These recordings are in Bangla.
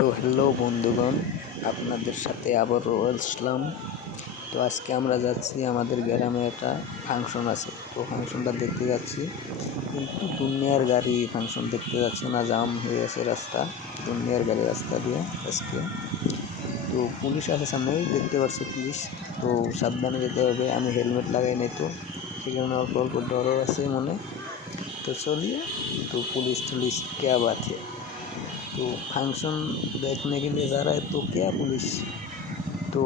তো হ্যালো বন্ধুগণ, আপনাদের সাথে আবারও আসলাম। তো আজকে আমরা যাচ্ছি, আমাদের গ্রামে একটা ফাংশন আছে। তো ফাংশনটা দেখতে যাচ্ছি, কিন্তু দুনিয়ার গাড়ি ফাংশন দেখতে যাচ্ছে না, জাম হয়ে আছে রাস্তা, দুনিয়ার গাড়ি রাস্তা দিয়ে আজকে। তো পুলিশ আছে সামনে, দেখতে পাচ্ছি পুলিশ। তো সাবধানে যেতে হবে, আমি হেলমেট লাগাই নাই, তো সেই কারণে অল্প অল্প ডরও আছে মনে। तो चलिए, तो पुलिस क्या बात है। तो फंक्शन देखने के लिए जा रहा है, तो क्या पुलिस तो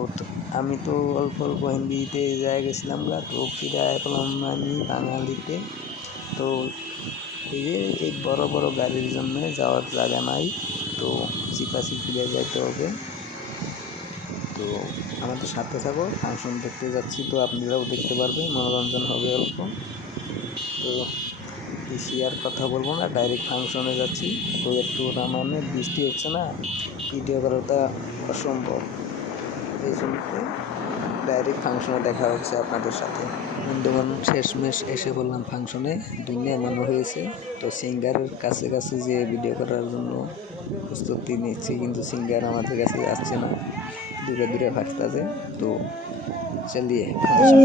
আমি তো অল্প অল্প হিন্দিতে যাই গেছিলাম গা, তো ফিরে পেলাম আমি বাঙালিতে। তো এই যে এই বড় বড় গাড়ির জন্য যাওয়ার জায়গা নাই, তো চিপাচিপি দিয়ে যাইতে হবে। তো আমাদের সাথে থাকো, ফাংশন দেখতে যাচ্ছি, তো আপনারাও দেখতে পারবেন, মনোরঞ্জন হবে অল্প। তো বেশি আর কথা বলবো না, ডাইরেক্ট ফাংশনে যাচ্ছি। তো একটু মানে বৃষ্টি হচ্ছে না, ভিডিও করাটা অসম্ভব, এই জন্য ডাইরেক্ট ফাংশনে দেখা হচ্ছে আপনাদের সাথে। বন্ধুগণ, শেষমেশ এসে বললাম ফাংশনে, দুনিয়া মনে হয়েছে। তো সিঙ্গারের কাছে কাছে যে ভিডিও করার জন্য প্রস্তুতি নিচ্ছি, কিন্তু সিঙ্গার আমাদের কাছে আসছে না, দূরে দূরে ভাসতেছে। তো চলিয়ে ফাংশন।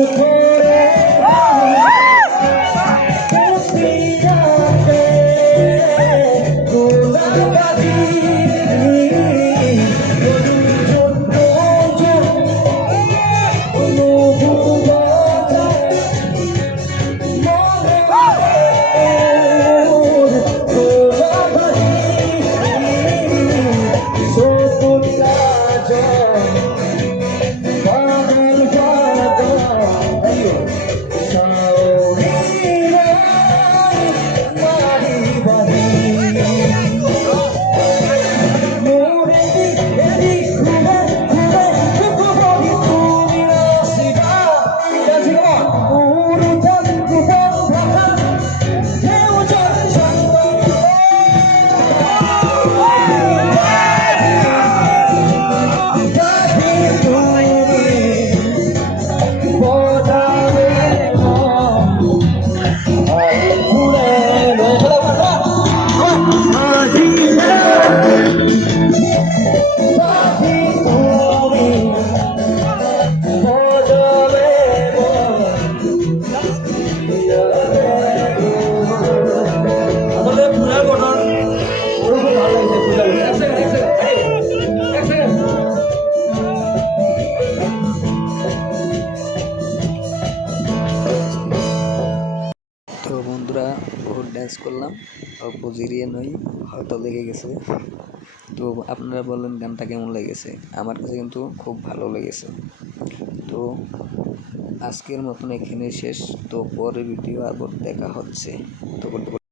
তো বন্ধুরা, বহুত ড্যান্স করলাম, অল্প জিরিয়ে নই, হয়তো লেগে গেছে। তো আপনারা বললেন গানটা কেমন লেগেছে, আমার কাছে কিন্তু খুব ভালো লেগেছে। তো আজকের মতন এখানে শেষ, তো পরে ভিডিও আবার দেখা হচ্ছে। তো